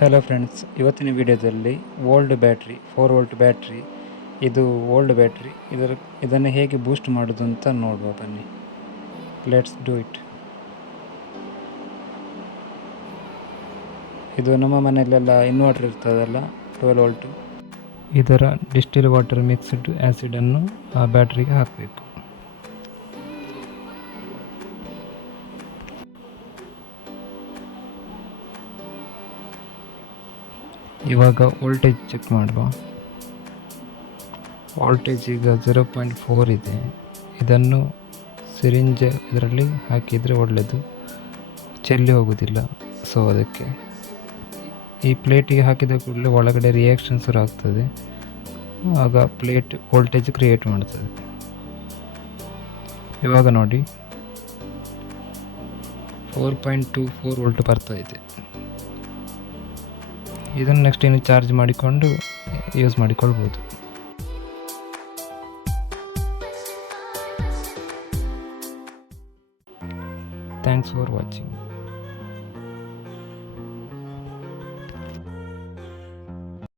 Hello friends, ಇವತ್ತಿನ ವಿಡಿಯೋದಲ್ಲಿ old battery 4 volt battery, ಇದು ಓಲ್ಡ್ ಬ್ಯಾಟ್ರಿ, ಇದನ್ನು ಹೇಗೆ ಬೂಸ್ಟ್ ಮಾಡೋದು ಅಂತ ನೋಡುವ ಬನ್ನಿ. Let's do it. ಇದು ನಮ್ಮ ಮನೆಯಲ್ಲೆಲ್ಲ ಇನ್ವರ್ಟರ್ ಇರ್ತದಲ್ಲ, 12 ವೋಲ್ಟು. ಇದರ ಡಿಸ್ಟಿಲ್ ವಾಟರ್ ಮಿಕ್ಸ್ಡ್ ಆ್ಯಸಿಡನ್ನು ಆ ಬ್ಯಾಟ್ರಿಗೆ ಹಾಕಬೇಕು. ಇವಾಗ ವೋಲ್ಟೇಜ್ ಚೆಕ್ ಮಾಡುವ. ವೋಲ್ಟೇಜ್ ಈಗ 0.4 ಇದೆ. ಇದನ್ನು ಸಿರಿಂಜ್ ಇದರಲ್ಲಿ ಹಾಕಿದರೆ ಒಳ್ಳೆಯದು, ಚೆಲ್ಲಿ ಹೋಗೋದಿಲ್ಲ. ಸೊ ಅದಕ್ಕೆ ಈ ಪ್ಲೇಟಿಗೆ ಹಾಕಿದ ಕೂಡಲೇ ಒಳಗಡೆ ರಿಯಾಕ್ಷನ್ ಶುರು ಆಗ್ತದೆ. ಆಗ ಪ್ಲೇಟ್ ವೋಲ್ಟೇಜ್ ಕ್ರಿಯೇಟ್ ಮಾಡ್ತದೆ. ಇವಾಗ ನೋಡಿ 4.24 ವೋಲ್ಟ್ ಬರ್ತಾ ಇದೆ. ಇದನ್ನು ನೆಕ್ಸ್ಟ್ ಇನ್ನು ಚಾರ್ಜ್ ಮಾಡಿಕೊಂಡು ಯೂಸ್ ಮಾಡಿಕೊಳ್ಬೋದು. Thanks for watching.